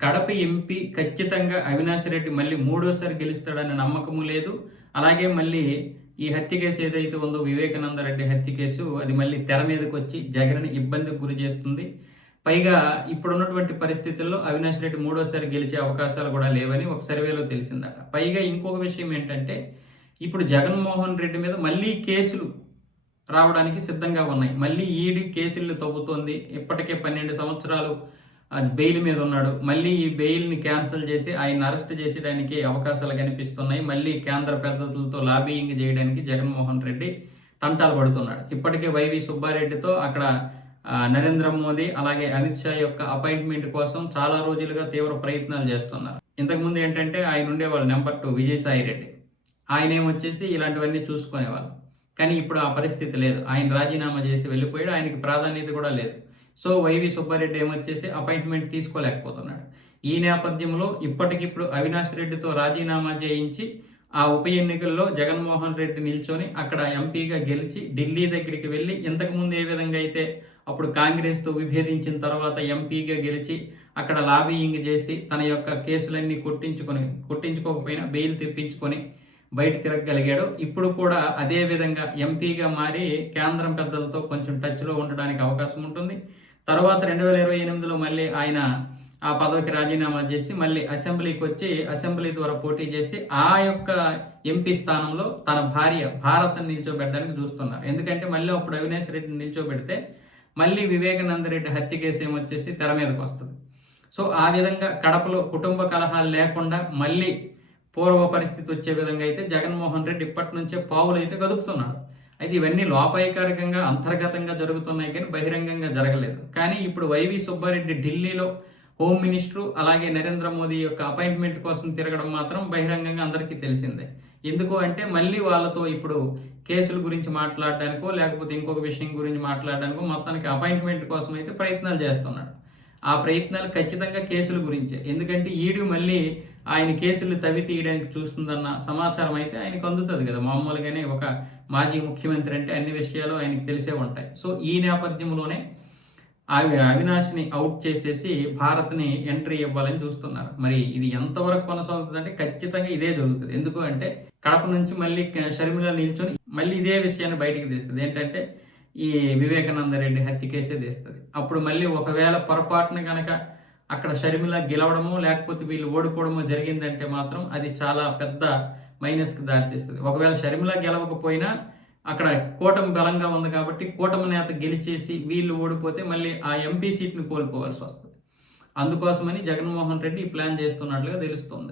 Kadapa MP ఖచ్చితంగా అవినాష్ రెడ్డి మళ్ళీ మూడోసారి గెలుస్తాడనే నమ్మకము లేదు. అలాగే మళ్ళీ ఈ హత్య కేసు ఏదైతే ఉందో వివేకానంద రెడ్డి హత్య కేసు అది మళ్ళీ తెర మీదకొచ్చి జగన్‌ని ఇబ్బందికి గురి చేస్తుంది. పైగా ఇప్పుడున్నటువంటి పరిస్థితుల్లో అవినాష్ రెడ్డి మూడోసారి గెలిచే అవకాశాలు కూడా లేవని ఒక సర్వేలో తెలిసిందట. పైగా ఇంకొక విషయం ఏంటంటే ఇప్పుడు జగన్మోహన్ రెడ్డి మీద మళ్ళీ కేసులు రావడానికి సిద్ధంగా ఉన్నాయి. మళ్ళీ ఈడీ కేసులు తవ్వుతోంది. ఇప్పటికే 12 సంవత్సరాలు బెయిల్ మీద ఉన్నాడు. మళ్ళీ ఈ బెయిల్‌ని క్యాన్సిల్ చేసి ఆయన్ని అరెస్ట్ చేసేయడానికి అవకాశాలు కనిపిస్తున్నాయి. మళ్ళీ కేంద్ర పెద్దలతో లాబీయింగ్ చేయడానికి జగన్మోహన్ రెడ్డి తంటాలు పడుతున్నాడు. ఇప్పటికే వైవి సుబ్బారెడ్డితో అక్కడ నరేంద్ర మోదీ అలాగే అమిత్ షా యొక్క అపాయింట్మెంట్ కోసం చాలా రోజులుగా తీవ్ర ప్రయత్నాలు చేస్తున్నారు. ఇంతకుముందు ఏంటంటే ఆయన ఉండేవాళ్ళు నెంబర్ 2 విజయసాయి రెడ్డి. ఆయన ఏమొచ్చేసి ఇలాంటివన్నీ చూసుకునేవాళ్ళు. కానీ ఇప్పుడు ఆ పరిస్థితి లేదు. ఆయన రాజీనామా చేసి వెళ్ళిపోయాడు. ఆయనకి ప్రాధాన్యత కూడా లేదు. సో వైవి సుబ్బారెడ్డి ఏమొచ్చేసి అపాయింట్మెంట్ తీసుకోలేకపోతున్నాడు. ఈ నేపథ్యంలో ఇప్పటికిప్పుడు అవినాష్ రెడ్డితో రాజీనామా చేయించి ఆ ఉప ఎన్నికల్లో జగన్మోహన్ రెడ్డి నిల్చొని అక్కడ ఎంపీగా గెలిచి ఢిల్లీ దగ్గరికి వెళ్ళి ఇంతకుముందు ఏ విధంగా అయితే అప్పుడు కాంగ్రెస్తో విభేదించిన తర్వాత ఎంపీగా గెలిచి అక్కడ లాబీయింగ్ చేసి తన యొక్క కేసులన్నీ కొట్టించుకోకపోయినా బెయిల్ తెప్పించుకొని బయట తిరగగలిగాడు. ఇప్పుడు కూడా అదే విధంగా ఎంపీగా మారి కేంద్రం పెద్దలతో కొంచెం టచ్లో ఉండడానికి అవకాశం ఉంటుంది. తర్వాత 2028లో మళ్ళీ ఆయన ఆ పదవికి రాజీనామా చేసి మళ్ళీ అసెంబ్లీకి వచ్చి అసెంబ్లీ ద్వారా పోటీ చేసి ఆ యొక్క ఎంపీ స్థానంలో తన భార్య భారత్ని నిల్చోబెట్టడానికి చూస్తున్నారు. ఎందుకంటే మళ్ళీ అప్పుడు అవినాష్ రెడ్డిని నిల్చోబెడితే మళ్ళీ వివేకానంద రెడ్డి హత్య కేసు ఏమొచ్చేసి తెర మీదకి వస్తుంది. సో ఆ విధంగా కడపలో కుటుంబ కలహాలు లేకుండా మళ్ళీ పూర్వ పరిస్థితి వచ్చే విధంగా అయితే జగన్మోహన్ రెడ్డి ఇప్పటి నుంచే పావులు అయితే కదుపుతున్నాడు. అయితే ఇవన్నీ లోపాయికారికంగా అంతర్గతంగా జరుగుతున్నాయి కానీ బహిరంగంగా జరగలేదు. కానీ ఇప్పుడు వైవి సుబ్బారెడ్డి ఢిల్లీలో హోమ్ మినిస్టర్ అలాగే నరేంద్ర మోదీ యొక్క అపాయింట్మెంట్ కోసం తిరగడం మాత్రం బహిరంగంగా అందరికీ తెలిసిందే. ఎందుకు అంటే మళ్ళీ వాళ్ళతో ఇప్పుడు కేసుల గురించి మాట్లాడడానికో లేకపోతే ఇంకొక విషయం గురించి మాట్లాడడానికో మొత్తానికి అపాయింట్మెంట్ కోసం అయితే ప్రయత్నాలు చేస్తున్నాడు. ఆ ప్రయత్నాలు ఖచ్చితంగా కేసుల గురించే. ఎందుకంటే ఈడీ మళ్ళీ ఆయన కేసులు తవ్వి తీయడానికి చూస్తుందన్న సమాచారం అయితే ఆయనకు అందుతుంది కదా. మామూలుగానే ఒక మాజీ ముఖ్యమంత్రి అంటే అన్ని విషయాలు ఆయనకు తెలిసే ఉంటాయి. సో ఈ నేపథ్యంలోనే అవినాష్ని అవుట్ చేసేసి భారత్ని ఎంట్రీ ఇవ్వాలని చూస్తున్నారు. మరి ఇది ఎంతవరకు కొనసాగుతుందంటే ఖచ్చితంగా ఇదే జరుగుతుంది. ఎందుకు అంటే కడప నుంచి మళ్ళీ షర్మిల నిల్చొని మళ్ళీ ఇదే విషయాన్ని బయటికి తీస్తుంది. ఏంటంటే ఈ వివేకానంద రెడ్డి హత్య కేసే తీస్తుంది. అప్పుడు మళ్ళీ ఒకవేళ పొరపాటున కనుక అక్కడ షర్మిల గెలవడమో లేకపోతే వీళ్ళు ఓడిపోవడమో జరిగిందంటే మాత్రం అది చాలా పెద్ద మైనస్కి దారితీస్తుంది. ఒకవేళ షర్మిల గెలవకపోయినా అక్కడ కూటమి బలంగా ఉంది కాబట్టి కూటమి నేత గెలిచేసి వీళ్ళు ఓడిపోతే మళ్ళీ ఆ ఎంపీ సీట్ని కోల్పోవాల్సి వస్తుంది. అందుకోసమని జగన్మోహన్ రెడ్డి ఈ ప్లాన్ చేస్తున్నట్లుగా తెలుస్తుంది.